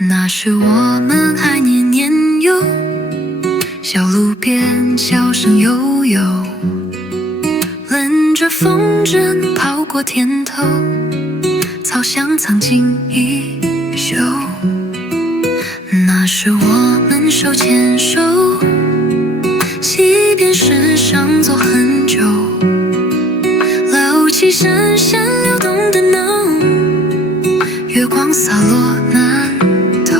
那时我们还年年幼，小路边笑声悠悠，lần着风筝跑过田头，草香藏进衣袖。那时我们手牵手，溪边石上坐很久，老起闪闪流动的脑，月光洒落南头。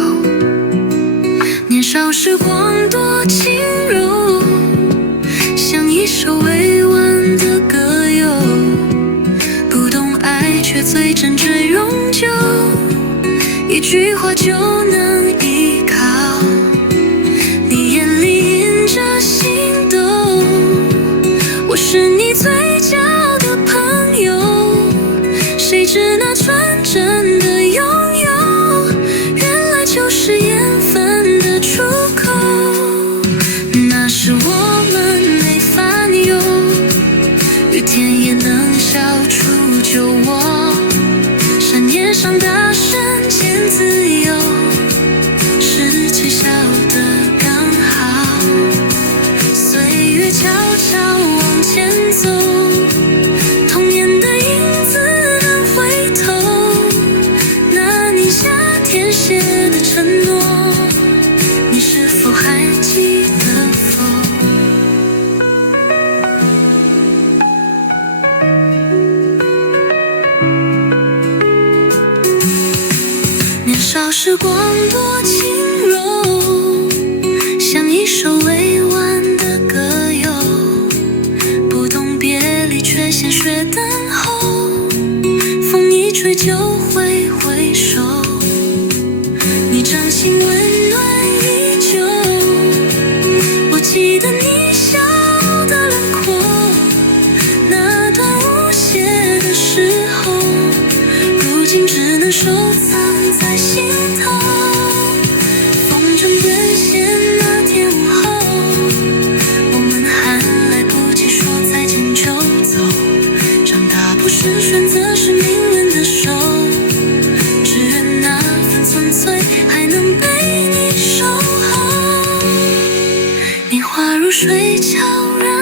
年少时光多轻柔，像一首委婉的歌谣，不懂爱却最真挚永久，一句话就能依靠。你眼里印着心动，我是你最骄傲的朋友，谁知那纯真的拥有，原来就是缘分的出口。那时我们没烦忧，雨天也能笑出酒窝，山岩上大声见自由，时间笑得刚好，岁月悄悄往前走，童年的影子能回头，那年夏天写的承诺，你是否还记得否？年少时光多轻柔，像一首委婉的歌谣，不懂别离却先学等候，风一吹就会回首，你掌心温暖依旧，我记得你笑的轮廓，那段无邪的时候，如今只能收藏在心头。风筝变线那天午后，我们还来不及说再见就走，长大不是选择，是命运的手，只愿那份纯粹还能被你守候。年华如水悄然